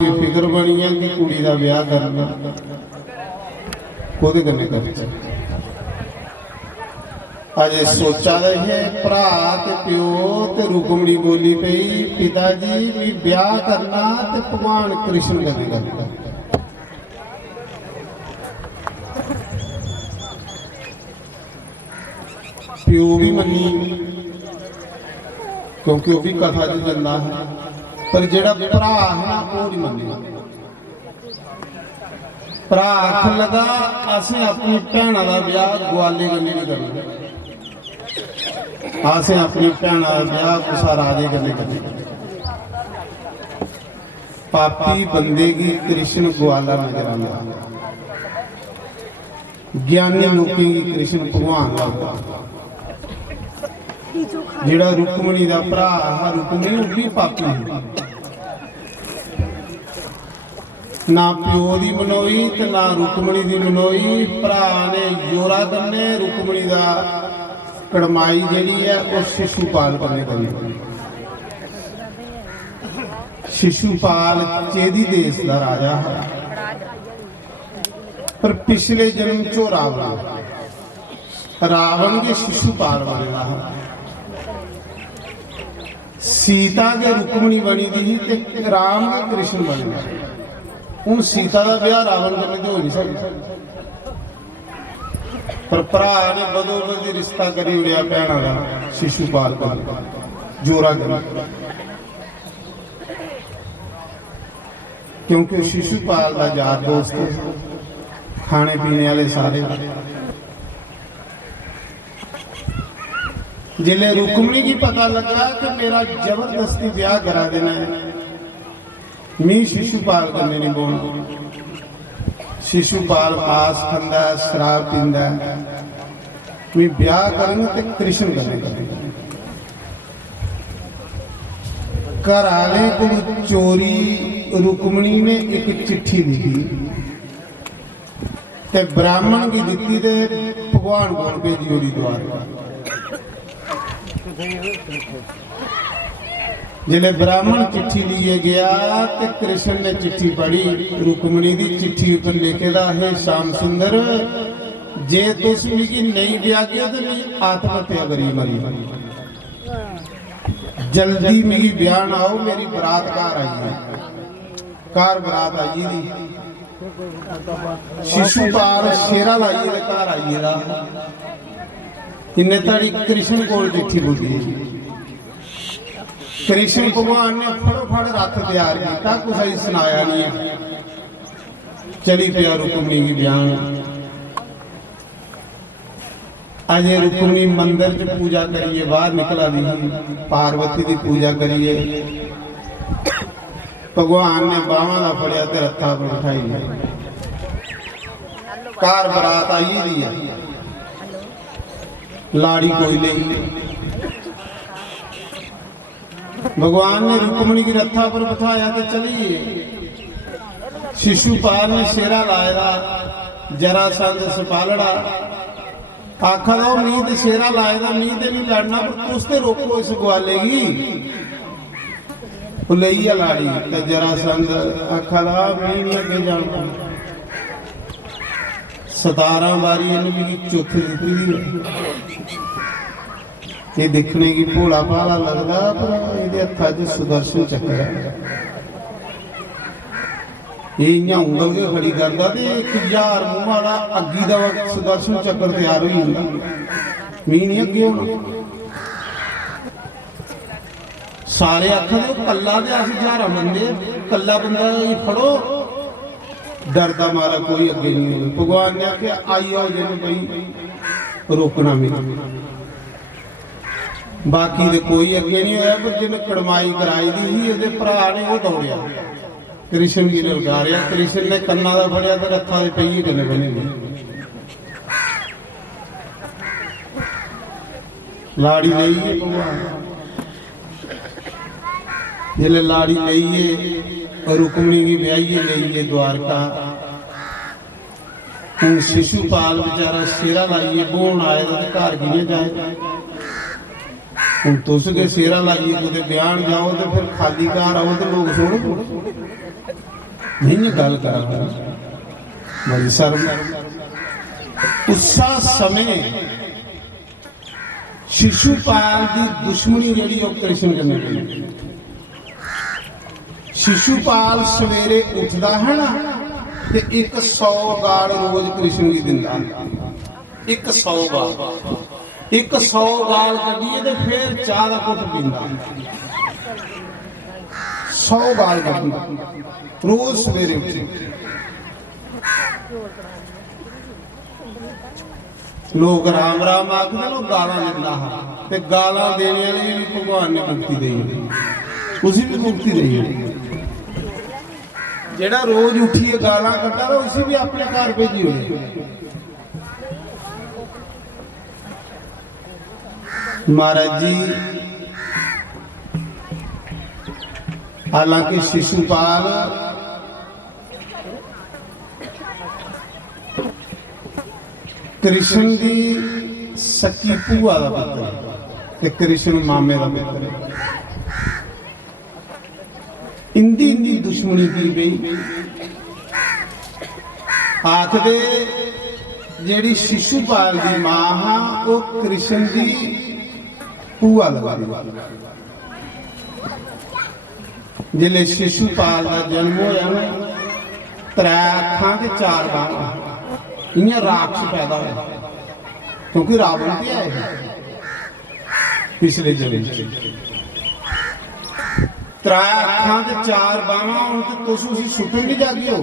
फिक्र बनी है कि कुड़ी का ब्याह करना कोदे कन्नै करना। अजे सोचा रहे भरा ते प्यो ते रुकमणी बोली पई पिता जी भी ब्याह करना ते भगवान कृष्ण कन्नै करना। प्यो भी मनी क्योंकि वह भी कथा च जाता है, पर जेड़ा भरा है ना वो नहीं मनेगा। भरा आख लगा असें अपनी भैणा का ब्याह ग्वाले कन्नै नहीं करना, असें अपनी भैणा का ब्याह कुसा राजे कन्नै करना। पापी बंदे की कृष्ण ग्वाला नजर आता, ज्ञानी लोगों की कृष्ण भगवान लगता। जिहड़ा रुकमणी दा भरा है रुकमणी वो भी पापी है, ना प्यो दी मनोई ते ना रुकमणी दी मनोई। भरा ने जोरा कन्ने रुकमणी दा कड़माई जिहड़ी है वो शिशुपाल कन्ने करी। शिशुपाल चेदी देश दा राजा है, पर पिछले जन्म चो रावण के शिशुपाल बनेगा है। सीता के रुकमणी बनी थी ते राम के कृष्ण बनेगा। हूँ सीता का ब्याह रावण कन्नै तो हो नहीं सकता, पर भरा ने बदो बदी रिश्ता करी उड़िया भैणा का शिशुपाल का जोरा कर, क्योंकि शिशुपाल का यार दोस्त खाने पीने वाले सारे। जिले रुकमणी की पता लगा कि मेरा जबरदस्ती ब्याह करा देना है, मी शिशुपाल करने नहीं बोलना। शिशुपाल मांस खांदा है, शराब पींदा है, मैं ब्याह करूंगा तो कृष्ण करने। घर आने को चोरी रुकमणी ने एक चिट्ठी लिखी ते ब्राह्मण की दिती ते भगवान को भेजी ओरी द्वार। जिले ब्राह्मण चिट्ठी लिए गया तो कृष्ण ने चिट्ठी पढ़ी। रुकमणी की चिट्ठी ऊपर लिखेदा है श्याम सुंदर जे तुस मिगी नहीं ब्याह किया तो मैं आत्महत्या करी मरी। जल्दी मिगी ब्याह ना हो, मेरी बरात कार आई है, कार बरात आई थी। शिशुपाल शेरा लाइए कार आइए दा इन्ने ताड़ी कृष्ण को चिट्ठी बोली। कृष्ण भगवान ने फटोफट रथ तैयार किया, कुछ सुनाया नहीं है, चली पिया रुकमणी की ब्याह। अजे रुकमणी मंदिर च पूजा करिए, बाहर निकला दी पार्वती की पूजा करिए। भगवान ने बावां दा फड़िया ते रथा पर बिठाई, कार बरात आई दी है, लाड़ी कोई नहीं। भगवान ने रुकमणी की रथा पर बिठाया तो चलिए। शिशुपाल ने शेरा लाया, जरासंध सपालड़ा आखा दो मीत शेरा लाएगा, मीत नहीं लड़ना, पर तुझते रोको इस ग्वाले की लइया लाड़ी। तो जरासंध आखा दा मैं नहीं अगे जाना। 17 बारी इन्हें भी चौथी दी ये दिखने की भोला भाला लगता, पर ये हथा च सुदर्शन चक्र है। ये इयां उंगल के खड़ी करता तो 1000 मूंह वाला अग्गी का सुदर्शन चक्र तैयार हो जाता, मी नहीं अगे होना। सारे आखन कला तो अस 1000 बंदे, कला बंदा फड़ो, डरदा मारा कोई अगे नहीं। भगवान ने आख्या आई आओ जिन्हें भाई रोकना मेरा, बाकी दे कोई अगे नहीं होया। पर जिन्हें कड़माई कराई दी ही ये भरा ने वो दौड़िया, कृष्ण की ललकारिया। कृष्ण ने कन्ना का फड़िया तो रथा के पहिए कन्ने बने लाड़ी लईए। भगवान जिले लाड़ी लईए रुकमणी की ब्याहिए लईए द्वारका। हूँ शिशुपाल बेचारा शेरा लाइए बोन आए तो घर किए जाए। हम तुस के शेरा लाइए तो बयान जाओ तो फिर खाली घर आओ तो लोग छोड़ो। नहीं गल करा बड़ी शर्म उसा समय शिशुपाल की दुश्मनी जी कृष्ण कन्नै पई। शिशुपाल सवेरे उठता है ना ते 100 गाल रोज कृष्ण की दिंदा, 100 गाल 100 गाल कढ़िए ते फिर चाह का घुट पींदा, 100 गाल कढ़दा रोज सवेरे उठे। लोग राम राम आखदे लोग गालां दिंदा हा ते गालां देने वाले भी भगवान ने मुक्ति दी, उसी भी मुक्ति दी। जेड़ा रोज उठिए गालां कड्ढा उसी भी अपने घर भेजी हुई। महाराज जी हालांकि शिशुपाल कृष्ण की सकी भूआ का पुत्र ते कृष्ण मामे का पुत्र, इंदी इंदी दुश्मनी की गई। आखदे जेड़ी शिशुपाल की मां हाँ वो कृष्ण की भूआ लगा जिले शिशुपाल का जन्म होया ना 3 अखां ते 4 बांहां इयां राक्षस पैदा होया, क्योंकि रावण ते आए पिछले जन्म 3 अखां ते 4 बांहां हुण ते तुस उसी सुटन नहीं जागी हो।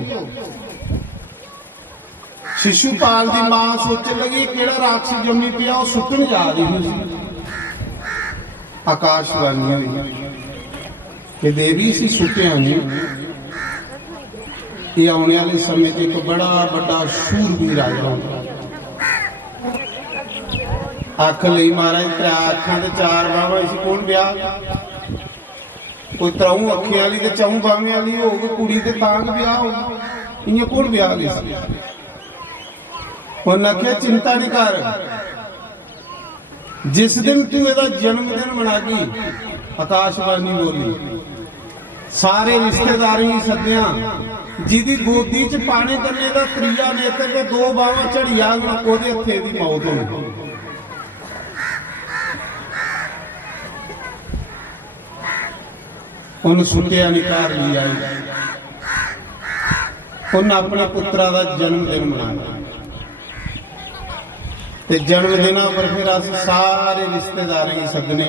शिशुपाल की मां सोचन लगी केड़ा राक्षस जम्मी पिया वो सुटन जा रही थी। आकाशवाणी हुई कि देवी सी सुटिया नहीं, ये आने वाले समय एक बड़ा बड़ा शूरवीर राजा होगा। अख लई महाराज 3 अखां ते 4 बांहां इस कौन ब्याह कोई 3 अखियां वाली ते 4 बांहां वाली होगी कुड़ी ते तांग ब्याह होगा, इयां कौन ब्याह गई। उन्हें आख्या चिंता नहीं कर, जिस दिन तू एदा जन्मदिन मनागी आकाशवाणी बोली सारे रिश्तेदारी सद्दिया जिदी गोदी च पाने कन्ने दा 3 नेत्र ते 2 बांहां झड़िया ओदे हत्थे दी मौत होनी। उन सुटिया नहीं घर ली आई, उन्हें अपने पुत्रा का जन्मदिन मनाया ते जन्मदिन पर फिर अस सारे रिश्तेदारों की सदने।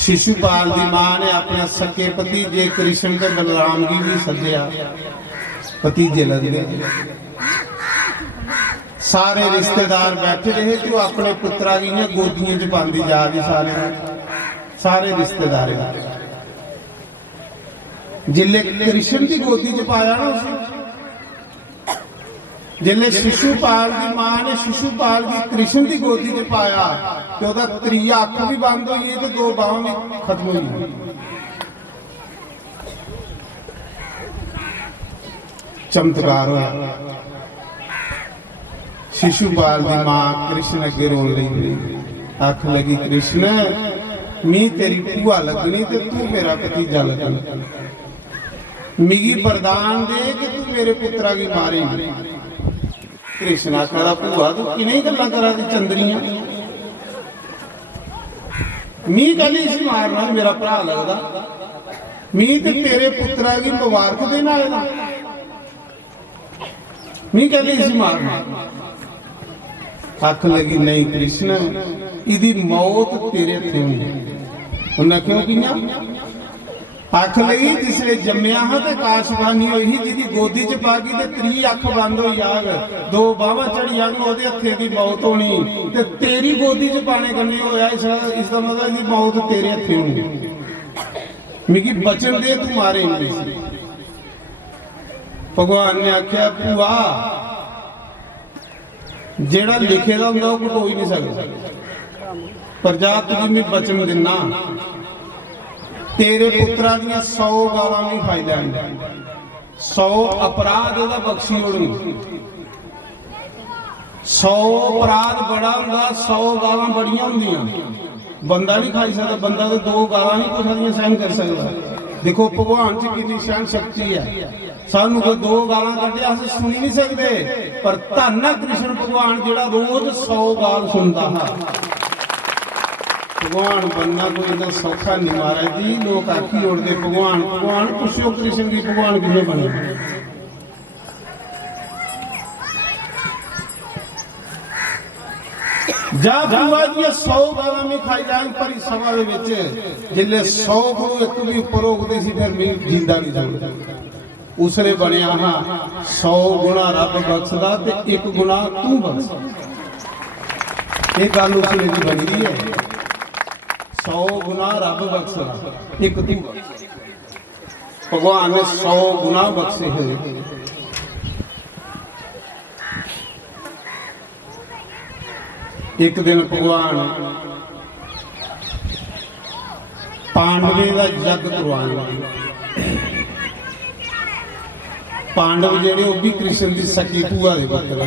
शिशुपाल की मां ने अपने सके पति जे कृष्ण के बलराम की भी सद्या, भतीजे लगते सारे रिश्तेदार बैठे रहे। तू अपने पुत्रा की गोदियों च पाती जा रही सारे रिश्तेदार। जिले कृष्ण की गोदी च पाया ना उसे, जिले शिशुपाल की मां ने शिशुपाल की कृष्ण की गोदी च पाया तो वह 3 अख भी बंद हुई तो 2 बांह भी खत्म हुई। चमत्कार होया। शिशुपाल की मां कृष्ण अगे रोन लगी, आख लगी कृष्ण मी तेरी भूआ लगनी ते तू मेरा भतीजा लगना, मिगी वरदान दे कि तू मेरे पुत्रा की मारेगी। कृष्ण आखदा भूआ तू किनें गल्लां करा दी चंदरियां, मी कहनी इसी मारना मेरा भरा लगदा, मी ते तेरे पुत्रा की मुबारक देना आएगा, मी कहनी इसी मारना। आख लगी नहीं कृष्ण इदी मौत तेरे हत्थे होनी। उन्हें क्यों किया? अख लगी जिसले जम्मिया हाँ तो आकाशवाणी हुई जिदी गोदी च पा गई तो 3 अख बंद हो जाग, 2 बांहां झड़ी जाग, ओहदे हत्थे दी मौत होनी ते तेरी गोदी च पाने कन्ने होया। इसदा मतलब इदी मौत तेरे हत्थे होनी, मिगी बचन दे तू मारे। भगवान ने आख्या भूआ जेड़ा लिखे दा हुंदा ओह कोई नहीं सकदा, पर जा तुझी मैं बचन दिना तेरे पुत्रा दी 100 गालां भी खाई लैंगे, 100 अपराध ओहदा बख्शी ओड़नगे। 100 अपराध बड़ा हुंदा, 100 गालां बड़ियां हुंदियां। बंदा नहीं खाई सकता, बंदा तो 2 गालां नहीं कुछ सहन कर सकता। देखो भगवान च कितनी सहन शक्ति है। सानू कोई दो गालां कड्डे असीं सुनी नहीं सकते, पर धन है कृष्ण भगवान जिहड़ा रोज 100 गाल सुनता है। भगवान बनना कोई इतना सौखा नहीं महाराज जी। लोग आखी उड़ते भगवान भगवान, पुछो कृष्ण की भगवान किवें बने। जा बुआ जी 100 गालां भी खाई जाए परी सभा दे विच, जिल्ले 100 को एक भी उपर उगदे सी फिर मेरी जिंदा नहीं सकदा। उसने बनया हाँ 100 गुणा रब बख्शदा ते 1 गुणा तू बख्श। एक गल उसने दी बनी दी है, 100 गुणा रब बख्शदा 1 तू बख्श। भगवान ने 100 गुणा बख्शे हुए। एक दिन भगवान पांडवे का जग करवाने लगे। पांडव जेडे वो भी कृष्ण की सखी भूआ के पुत्र।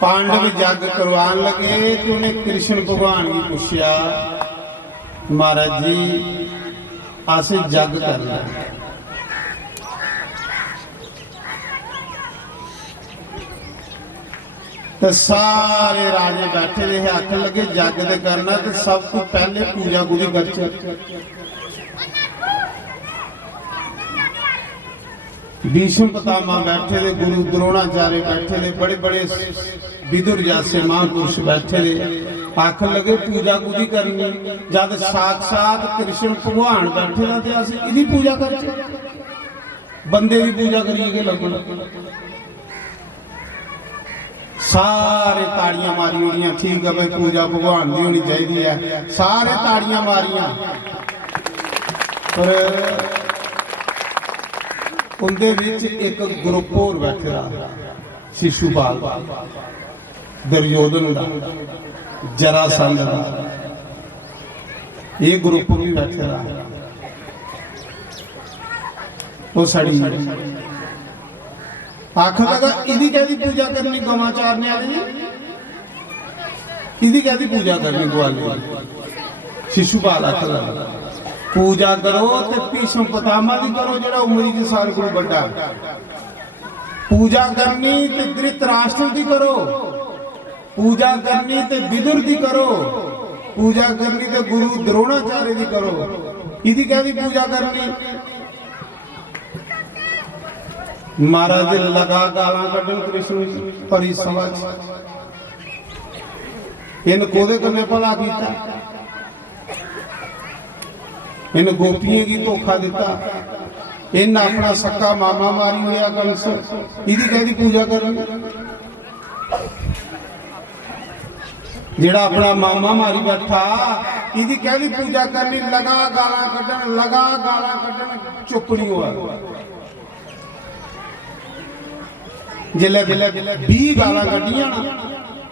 पांडव जग करवान लगे तो उन्हें कृष्ण भगवान की पूछा, महाराज जी अस जग करना, तो सारे राजे बैठे रहे आख लगे जग दे करना तो सब तो पहले पूजा गुरी करचे। भीष्म पितामह बैठे थे, गुरु द्रोणाचार्य बैठे थे, बड़े बड़े विदुर जैसे महापुरुष बैठे थे। आख लगे पूजा गुरी करनी, जब साक्षात कृष्ण भगवान बैठे थे तो असं इहदी पूजा करचे, बंदे की पूजा करिए लगना। सारे ताड़ियां मारी होनियां, ठीक है भाई पूजा भगवान की होनी चाहिए है। सारे ताड़ियां मारियां, पर उनके विच एक ग्रुप होर बैठे रहा, शिशुपाल, दुर्योधन दा, जरासंध दा, ये ग्रुप भी बैठे रहा। वो सड़ी आख लगा इदी कहती पूजा करनी गवां चारने वाली, इदी कहती पूजा करनी ग्वाली। शिशुपाल आख लगा पूजा करो तो भीष्म पितामह की करो जेड़ा उमरी च सारे कोल बड़ा। पूजा करनी तो धृतराष्ट्र की करो, पूजा करनी तो विदुर की करो, पूजा करनी तो गुरु द्रोणाचार्य की करो। इदी कहती पूजा करनी। महाराज लगा गालां कड्ढण कृष्ण परी सभा च। इन कोदे कन्ने भला कीता, इन गोपियों की धोखा दिता, इन अपना सक्का मामा मारी लिया कंस। इहदी कहदी पूजा करनी, जेड़ा अपना मामा मारी बैठा इहदी कहदी पूजा करनी। लगा गालां कड्ढण, लगा गालां कड्ढण, चुप नहीं हुआ। जिले 20 गालां कड्ढियां ना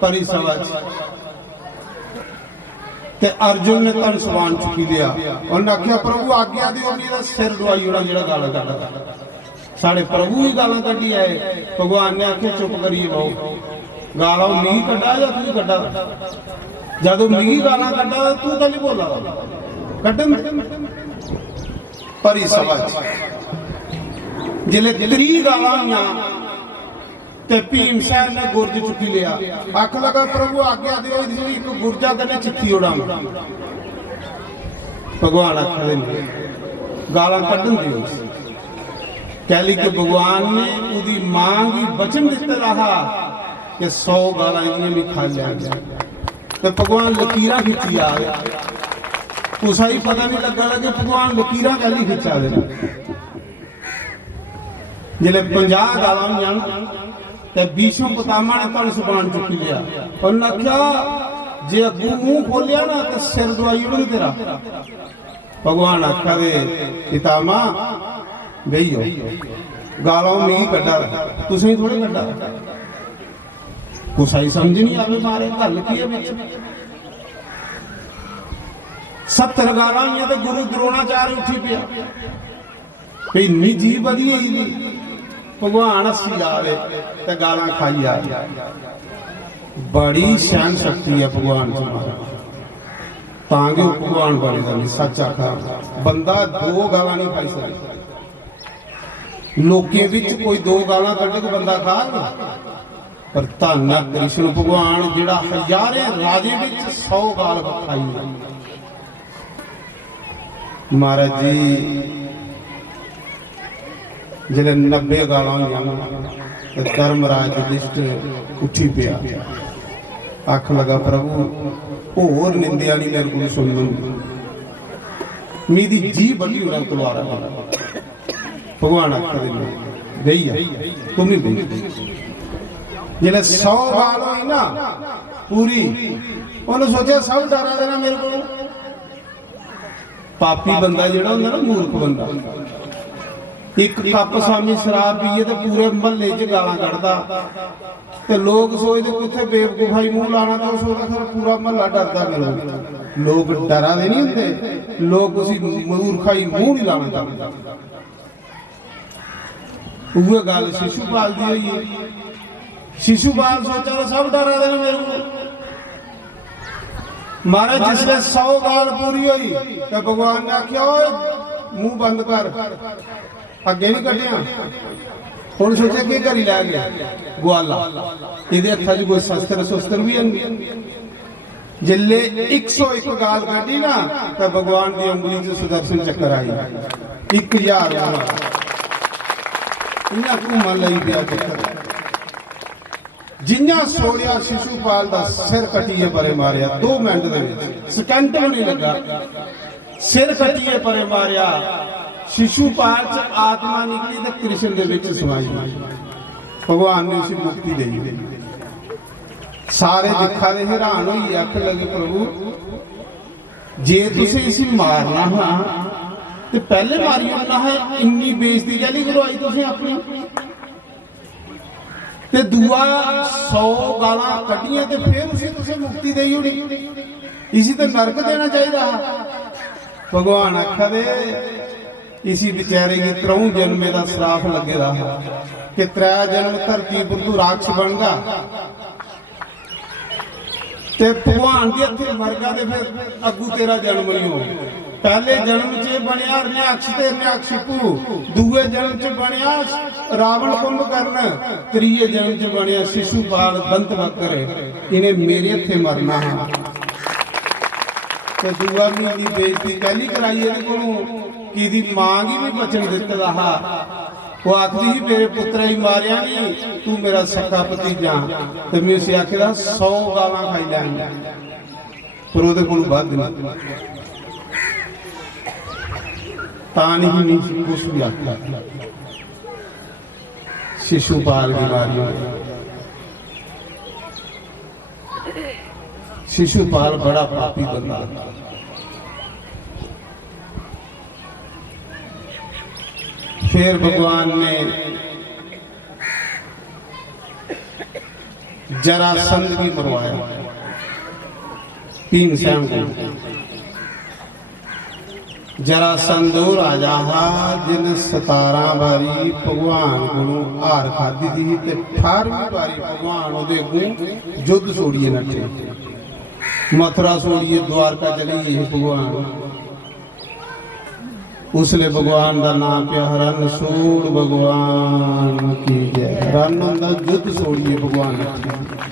परी सभा च, ते अर्जुन ने धन समान चुकी लिया। उन्हें आख्या प्रभु आज्ञा दिओ, नहीं तां सिर दवाई ओड़ा जेड़ा गालां कड्ढदा। साढ़े प्रभु ही गालां कड्ढी आए। भगवान ने आख्या चुप करिए बहु, गालां मी कड्ढा या तू कड्ढा? जदों मी गालां कड्ढा तू तां नहीं बोला कड्ढन। परी सभा च जिले 30 गालां होईयां ते भीम सैन ने गुरज चुकी लिया। आख लगा प्रभु आज्ञा दिओ, एक गुरजा कन्ने चिट्ठी उड़ावां। भगवान आखदे ने गालां कड्ढन दिओ। कह ली कि भगवान ने उदी मां की वचन दिते रहा कि 100 गालां इन्हें भी खा लिया। तो भगवान लकीरां खिंची आ रहे, उसा ही पता नहीं लगा कि भगवान लकीरां कहली खिंचा दे। जिले 50 गालां होईयां ते भीष्म पितामह ने धन समान चुकी लिया। उन्हें आख्या जे अगू मुंह खोलिया ना तो सिर दवाई उड़न तेरा। भगवान आख्या दे पितामह बही हो, गालां मैं कड्ढा, तुसीं थोड़े कड्ढा। कुछ ही समझ नहीं आवे मारे गल की है विच। 70 गालां होईयां ते गुरु द्रोणाचार्य उठी पिया, इन्नी जी वधी ही भगवान हसी आवे ते गालां खाई आ। बड़ी सहन शक्ति है भगवान च। ਤਾਂ ਕਿ ਉਹ ਭਗਵਾਨ ਬਣਦਾ ਨਹੀਂ। ਸੱਚ ਆਖਾਂ ਬੰਦਾ ਦੋ ਗਾਲਾਂ ਨਹੀਂ ਖਾਈ ਸਕਦਾ। ਲੋਕਾਂ ਵਿੱਚ ਕੋਈ ਦੋ ਗਾਲਾਂ ਕੱਢੇ ਤਾਂ ਬੰਦਾ ਖਾਗਾ, ਪਰ ਧੰਨ ਹੈ ਕ੍ਰਿਸ਼ਨ ਭਗਵਾਨ ਜਿਹੜਾ ਹਜ਼ਾਰੇ ਰਾਜੇ ਵਿੱਚ 100 ਗਾਲ ਖਾਈ। ਮਹਾਰਾਜ ਜੀ ਜਿਹੜੇ 90 ਗਾਲਾਂ ਹੋਈਆਂ ਤੇ ਧਰਮਰਾਜ ਯੁਧਿਸ਼ਠਿਰ ਉੱਠੀ ਪਿਆ, ਅੱਖ ਲਗਾ ਪ੍ਰਭੂ ਹੋਰ ਨਿੰਦਿਆ ਨਹੀਂ ਮੇਰੇ ਕੋਲ ਸੁਣਨ ਮੇਰੀ ਜੀ ਬੜੀ ਉਰਾਂ ਤਲਵਾਰਾਂ ਭਗਵਾਨ ਆਖਦੇ ਨੇ ਗਈ ਆ ਤੂੰ ਨਹੀਂ ਗਈ। ਜਿਹੜੇ 100 ਗਾਲ ਹੋਈ ਨਾ ਪੂਰੀ, ਉਹਨੇ ਸੋਚਿਆ ਸਭ ਡਰਾ ਦੇਣਾ ਮੇਰੇ ਕੋਲ। ਪਾਪੀ ਬੰਦਾ ਜਿਹੜਾ ਹੁੰਦਾ ਨਾ, ਮੂਰਖ ਬੰਦਾ, ਇੱਕ ਕੱਪ ਸਾਮੀ ਸ਼ਰਾਬ ਪੀਏ ਤੇ ਪੂਰੇ ਮਹੱਲੇ 'ਚ ਗਾਲਾਂ ਕੱਢਦਾ ਤੇ ਲੋਕ ਸੋਚਦੇ ਕਿੱਥੇ ਬੇਵਕੂਫਾਈ ਮੂੰਹ ਲਾਣਾ, ਤਾਂ ਉਹ ਸੋਚਦਾ ਫਿਰ ਪੂਰਾ ਮਹੱਲਾ ਡਰਦਾ ਮੈਨੂੰ। ਲੋਕ ਡਰਾਂ ਦੇ ਨਹੀਂ ਹੁੰਦੇ, ਲੋਕ ਉਸੇ ਮੂਰਖਾਈ ਮੂੰਹ ਨਹੀਂ ਲਾਣਾ ਚਾਹੁੰਦੇ। ਉਹ ਗੱਲ ਸ਼ਿਸ਼ੂਪਾਲ ਦੀ ਹੋਈ ਹੈ। ਸ਼ਿਸ਼ੂਪਾਲ ਸੋਚਦਾ ਸਭ ਡਰਾ ਦੇਣਾ ਮੇਰੇ ਕੋਲ। महाराज जिसने 100 गाल पूरी हुई तो भगवान ने आख्या मुंह बंद कर, अगे नहीं कटिया। हुण सोचे कि घर ही लै गया ग्वाला, इहदे हत्थां च कोई शस्त्र सुस्त्र भी है। जिल्ले 101 गाल कटी ना तो भगवान की उंगली च सुदर्शन चक्कर आई। 1000 इन्हां घूमन लई पिया चक्कर। जिन्ना सोड़िया शिशुपाल का सिर कटिए परे मारिया 2 मिनट दे विच, सेकंड भी नहीं लगा, सिर कटिए परे मारिया। शिशुपाल च आत्मा निकली तो कृष्ण दे विच समाई। भगवान ने उसी मुक्ति दे दी। सारे दिखा दे हैरान होई, आख लगे प्रभु जे तुसीं इसी मारना हाँ ते पहले मारियो ना है, इन्नी बेइज्जती कैली करवाई तुसीं अपनी। ते दुआ 100 गालां कटियां ते फिर उसी तुसें मुक्ति देई होनी, इसी ते नरक देना चाहिए। भगवान आखा दे इसी बेचारे की 3 जन्मे का श्राप लगे रहा कि 3 जन्म धरती पर तू राक्ष बनगा ते भगवान के हथे मरगा ते फिर अगू तेरा जन्म नहीं हो। पहले जन्म च बनया हरण्याक्ष ते हरण्याक्षिपू, दूए जन्म च बनया रावण कुंभकर्ण, त्रीए जन्म च बनया शिशुपाल दंतवक्र। इन्हें मेरे हथे मरना है ते दूआ भी इन्नी बेइज्जती कैली कराई इहदे कोलों कि इहदी मां गी भी बचन दित्ता रहा। वो आखदी ही मेरे पुत्रा ही मारिया नहीं, तू मेरा सखा भतीजा। ते मैं उसे आखदा 100 गालां खाई लैंदा पर ओहदे कोलों वध नहीं। तानी ही नहीं कुछ भी आता। शिशुपाल की बारी, शिशुपाल बड़ा पापी बंदा। फिर भगवान ने जरासंध भी मरवाया, भीमसेन को। जरासंध राजा जिन 17 बारी भगवान को हार खाधी थी ते 18वीं बारी भगवान ओदे अगों युद्ध छोड़िए नठे, मथुरा छोड़िए द्वारका चलिए भगवान। उसले भगवान का नाम पिया रन छोड़ भगवान की जय। रन होंदा युद्ध छोड़िए भगवान नठे।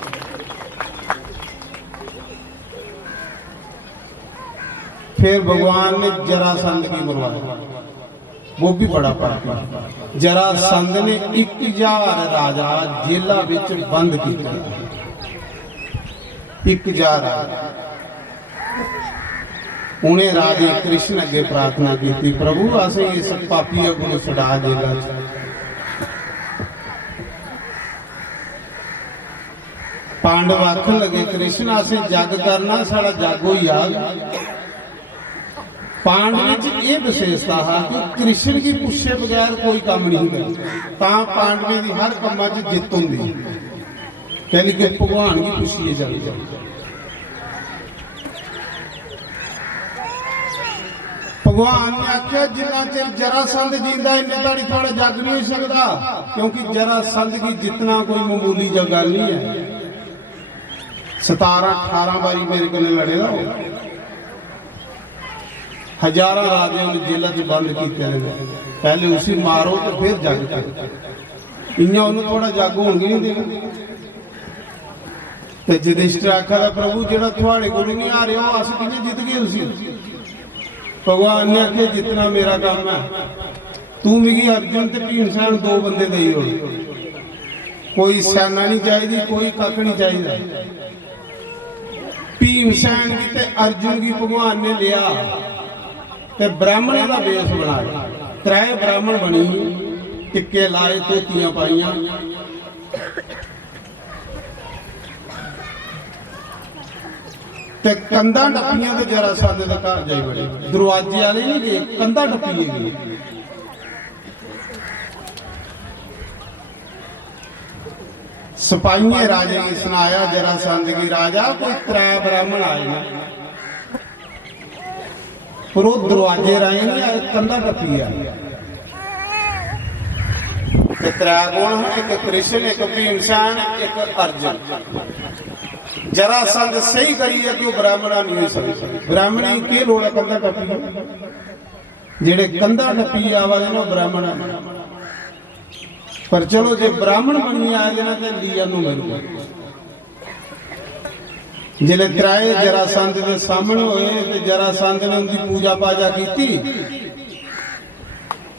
फिर भगवान ने जरासंध की मरवाया, वो भी बड़ा पापी। जरासंध ने 1000 राजा जेला विच बंद किया। 1000 उन्हें राजे कृष्ण अगे प्रार्थना की, प्रभु असें इस पापी को छुड़ा जेला। पांडव आखन लगे कृष्ण असें जग करना, साड़ा जग होई आ। पांडवें च ये विशेषता है कि कृष्ण की पुछे बगैर कोई काम नहीं करता। पांडवें की हर कामां च जित होंदी, कहली कि भगवान की पुछिए चली जाए। भगवान ने आख्या जिन्ना चिर जरासंध जींदा इन्ने ताड़ी थोड़ा जग नहीं हो सकता, क्योंकि जरासंध की जितना कोई मामूली गल नहीं है। 17-18 बारी मेरे को लड़ेगा हजारों राजे जेलों च बंद किए रहे, पहले उसी मारो तो फिर जग कर, इं थोड़ा जग होंगे नहीं देना। तो युधिष्ठिर आखा प्रभु जो थोड़े को नहीं आ रहा अस किवें जित गए उसी। भगवान ने आखे जितना मेरा काम है, तू मिगी अर्जुन ते भीमसेन दो बंदे दई हो, कोई सेना नहीं चाहिए, कोई कख नहीं चाहिए। भीमसेन की ते अर्जुन की भगवान ने लिया ते ब्राह्मण का वेश बनाया, त्रै ब्राह्मण बनी, टिक्के लाए, धोतियां पाइया, ते कंधा टप्पियां ते जरासंध दे घर जाई बड़े, दरवाजे वाले नहीं गए, कंधा टप्पीए गए। सिपाहिये राजे ने सुनाया जरासंध की राजा कोई त्रै ब्राह्मण आए ना, पर वो दरवाजे राए नहीं आए, कंधा टप्पीया। त्रै कौन है? एक कृष्ण, एक भीमसेन, एक अर्जुन। जरासंध सही करी है कि वो ब्राह्मणा नहीं हो सकता, ब्राह्मणी की लोड़ है कंधा टप्पी, जेड़े कंधा टप्पी आवाज ना ब्राह्मण। पर चलो जे ब्राह्मण बनी आए ना तो लिया मिल गया। जिले त्राए जरासंध के सामने होए तो जरासंध ने उनकी पूजा पाजा की,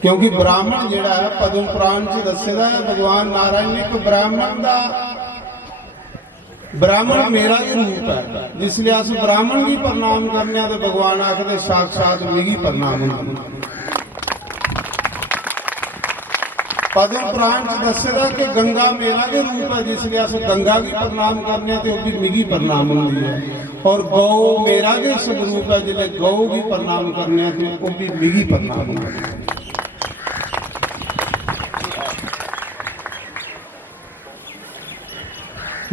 क्योंकि ब्राह्मण जिहड़ा है पद्म पुराण च दस्सेदा है, भगवान नारायण ने एक ब्राह्मण का, ब्राह्मण मेरा ही रूप है, जिसलिए अस ब्राह्मण भी प्रणाम करने तो भगवान आखदे साक्षात मिगी प्रणाम होंदा। पद्म पुराण च दस्सेदा कि गंगा मेरा भी रूप है, जिसलिए अस गंगा की प्रणाम करने तो भी मिगी प्रणाम होंदी है, और गौ मेरा भी स्वरूप है, जिसलिए गौ की प्रणाम करने तो भी मिगी प्रणाम होंदी है।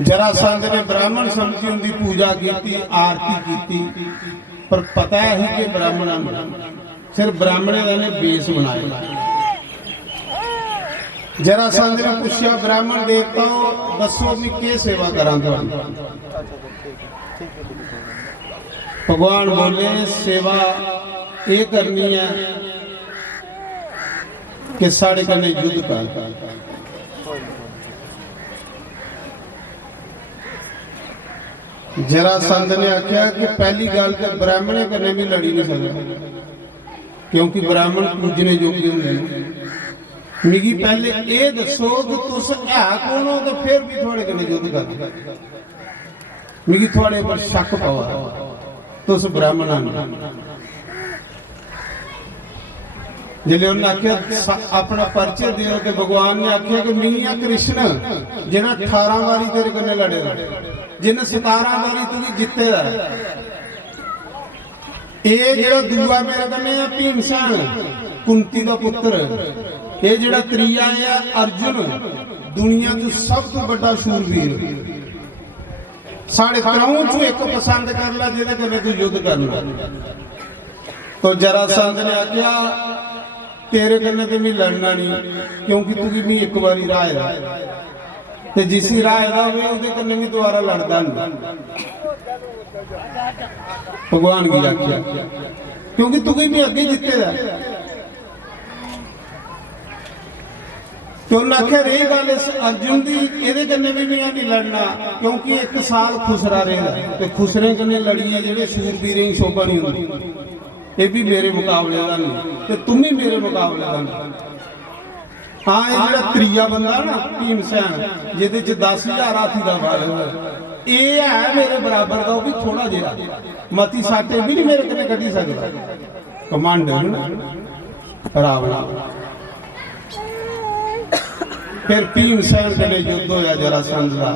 जरासंध ने ब्राह्मण समझी उनकी पूजा की, आरती की, पर पता है कि ब्राह्मण सिर्फ ब्राह्मण ने बेस बनाया। जरासंध ने पूछा ब्राह्मण देवताओं दसो मैं क्या सेवा करा। भगवान बोले सेवा ये करनी है कि साढ़े कन्ने युद्ध कर। जरासंध ने आख्या कि पहली गल तो ब्राह्मणे कन्ने भी लड़ी नहीं सकता, क्योंकि ब्राह्मण पूजने योग्य होंगे। मिगी पहले ये दसो कि तुस है कौन हो, तो फिर भी थोड़े कन्ने युद्ध कर, मिगी थोड़े पर शक पवा, तुस ब्राह्मण जिले उन्हें आख्या अपना परिचय दियो, तो भगवान ने आख्या कि मैं कृष्ण जिन्हें 18 बारी तेरे कन्ने लड़े, जिन्हें 17 बारी तू जिते दा, ये जेड़ा दूआ मेरे कन्ने है भीमसेन कुंती दा पुत्र, ये जेड़ा त्रीया है अर्जुन दुनिया तो सब तो बड़ा शूरवीर, साढ़े त्राऊं चो एक पसंद कर ला जिहदे कन्ने तू युद्ध करना। तो जरासंध ने आख्या तेरे कन्ने ते मैं लड़ना नहीं, क्योंकि तू भी एक बारी राह दा, ते जिस राह दा होवे उहदे कन्ने भी दोबारा लड़दा नहीं। भगवान की आख्या क्योंकि तू भी अगे जिते दा। तो उन्हें आख्या रही गल इस अर्जुन की, ये कन्ने भी नहीं लड़ना, क्योंकि एक साल खुसरा रहा, तो खुसरे कन्ने लड़िए जेडे सूरबीरें की शोभा नहीं होती, ये भी मेरे मुकाबले का नहीं, तो तुम भी मेरे मुकाबले का नहीं। हाँ ये जो त्रीया बंदा ना भीमसेन जिहदे च 10,000 हाथी का बल है, ये है मेरे बराबर का, वो भी थोड़ा जिहा, मती साटे भी नहीं मेरे कन्ने कढ़ी सकदा। कमांडर रावण फिर भीमसेन कन्ने युद्ध होया जरासंध दा,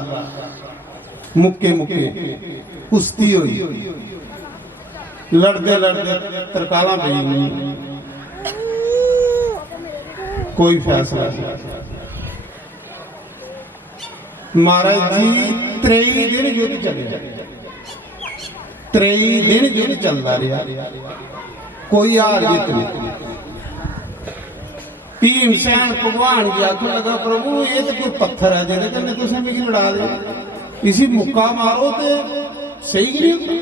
मुक्के मुक्के कुश्ती हुई, लड़दे लड़दे तरकाला पई नहीं, कोई फैसला नहीं। महाराज जी 23 दिन युद्ध चले, 23 दिन युद्ध चलता रहा, कोई हार जीत नहीं। भीमसेन भगवान की आखन लगा प्रभु ये तो कोई पत्थर है जिहदे कन्ने तुसीं मिगी लड़ा दे, इसी मुक्का मारो तो सही नहीं।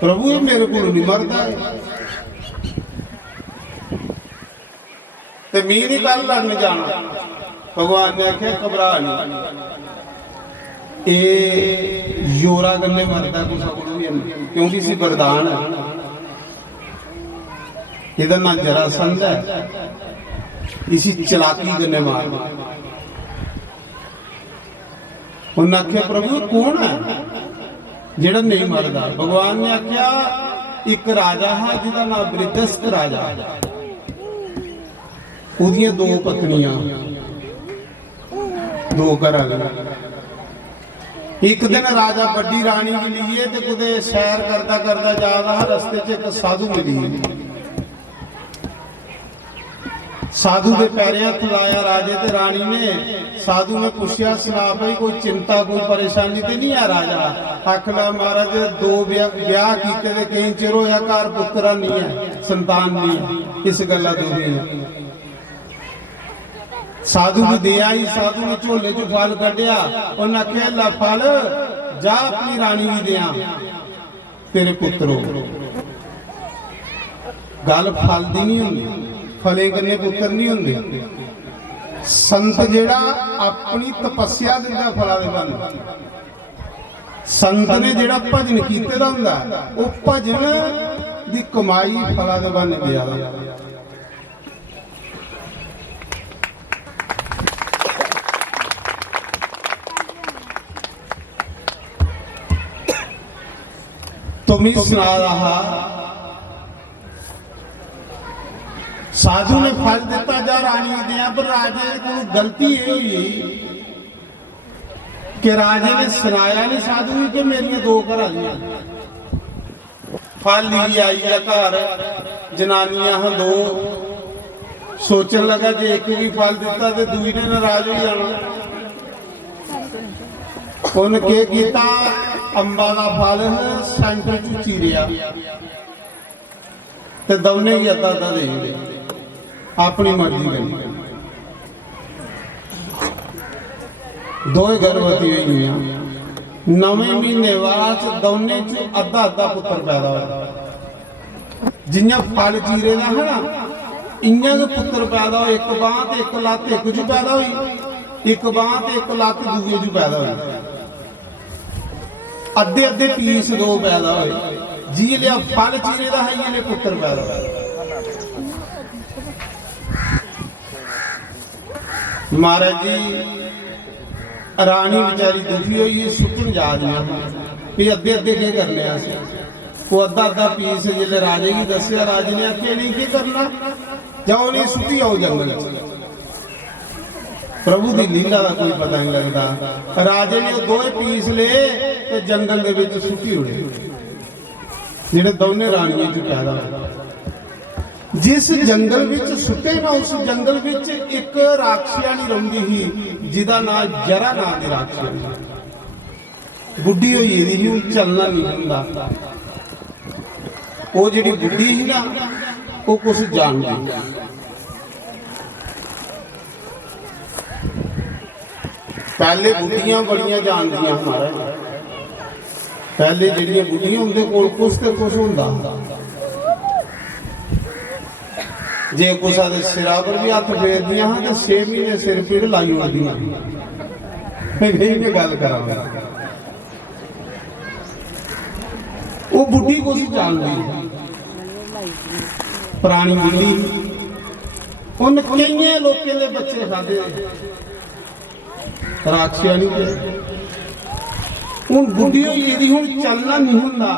प्रभु ये मेरे को नहीं मरता है। ते मेरी गल लड़न जाना, भगवान ने आख्या घबरा नहीं, ये जोरा गन्ने मरदा कुछ भी नहीं, क्योंकि इसी वरदान है, इधर ना जरासंध है, इसी चलाकी गन्ने मार। उन्हें आख्या प्रभु कौन है जेड़ा नहीं मरदा? भगवान ने आख्या एक राजा है जिहदा नाम बृहस्पत राजा, उहदियां दो पत्नियां, दो घर वाले। एक दिन राजा बड़ी रानी के लिए ते कुते सैर करता करता जा रहा, रस्ते च एक साधु मिली। साधु के पैरे हथ लाया राजे ते रानी ने। साधु ने पूछा सुना भाई कोई चिंता कोई परेशानी तो नहीं है? राजा आखला महाराज दो ब्याह कीते ते कई चिर होया, घर पुत्रा नहीं है, संतान नहीं है, इस गल्ला दुखी है। साधु की दे आई, साधु ने झोले चो फल कढ़िया, उन्हें आख्या ला फल जा अपनी रानी भी दिया तेरे पुत्रो। गल फल दी नहीं होंदी, फले कन्ने पुत्र नहीं होंदे। संत जेड़ा अपनी तपस्या दिंदा फला दे बन, संत ने जेड़ा भजन कीते दा हुंदा वो भजन दी कमाई फला दे बन दिया। तो मैं सुना रहा, साधु ने फल दिता जा रानी दिया, पर राजे को गलती ये हुई कि राजे ने सुनाया नहीं साधु कि मेरी दो घर आलियां फल ली आई है घर, जनानियां हैं दो। सोचन लगा जे एक भी फल दिता तो दूई ने नाराज हो जाना। उन्हें क्या किया, अंबा का फल सेंटर च चीरिया ते दोने ही अद्धा अद्धा दे दिए, अपनी मर्जी करी। दो गर्भवती हुई, 9वें महीने बाद दोने च अद्धा अद्धा पुत्र पैदा होया। जियां फल चीरे दा है ना, इयां के पुत्र पैदा हो, एक बांह ते एक लत्त एक च पैदा हुई, एक बांह ते एक लत्त दूए च पैदा हुई, अद्धे अद्धे पीस दो पैदा हुए। जी लिया फल चीरे दा है, ये पुत्र पैदा हुआ। महाराज जी रानी बेचारी दुखी हुई, सुटन जा रही अद्धे अद्धे के करने, वो अद्धा अद्धा पीस जिले राजे की दसिया, राजे ने आखे नहीं की करना, जाओ नहीं सुटी आओ जंगल। प्रभु की लीला का कोई पता नहीं लगता। राजे ने दो पीस ले तो जंगल के विच सुटी उड़े, जिहड़े दोने रानियां च पैदा होए। जिस जंगल विच सुटे ना, उस जंगल विच एक राक्षसी रहिंदी ही, जिहदा नाम जरा नाम दी राक्षसी। बुढ़ी होई दी ही, चलना नहीं हुंदा। वो जिहड़ी बुढ़ी ही ना, वो कुछ जानदी। पहले बुढ़ियां बड़ियां जानदियां हमारा, पहले जिहड़ियां बुढ़ियां उनके कोल कुछ तो कुछ हुंदा। जे कुछ आदे सिरा पर भी हथ फेरदियां तो 6 महीने सिर पीड़ लाई उड़दियां। गल करा वो बुढ़ी कुछ जानदी, पुरानी बुढ़ी, उन कई लोगों के बच्चे खाधे राक्षिया नहीं के। हूँ बुढ़ी हुई हूँ चलना नहीं हुंदा,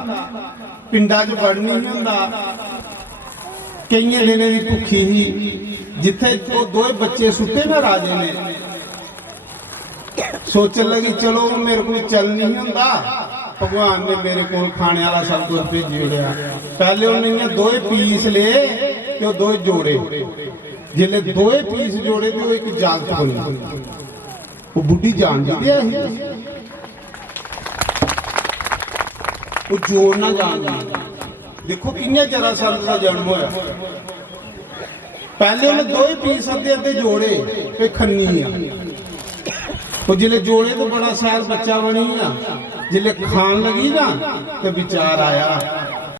पिंडा च वड़ नहीं हुंदा। कई दिन की भुखी ही, जिथे वो दो बच्चे सुटे ना राजे ने, सोचन लगी चलो मेरे को चल नहीं हुंदा, भगवान ने मेरे को खाने वाला सब कुछ भेज उड़िया। पहले उन्हें दो पीस ले तो दो जोड़े, जिले दो पीस जोड़े तो एक जागत बनी। वो बुढ़ी जान दी वो जोड़ना जान दी। देखो किन्ने जरासंध का जन्म होया। पहले उन्हें दो पीस अद्धे अद्धे जोड़े पे खन्नी वो जिले जोड़े तो बड़ा सैल बच्चा बनी, जिले खान लगी ना तो विचार आया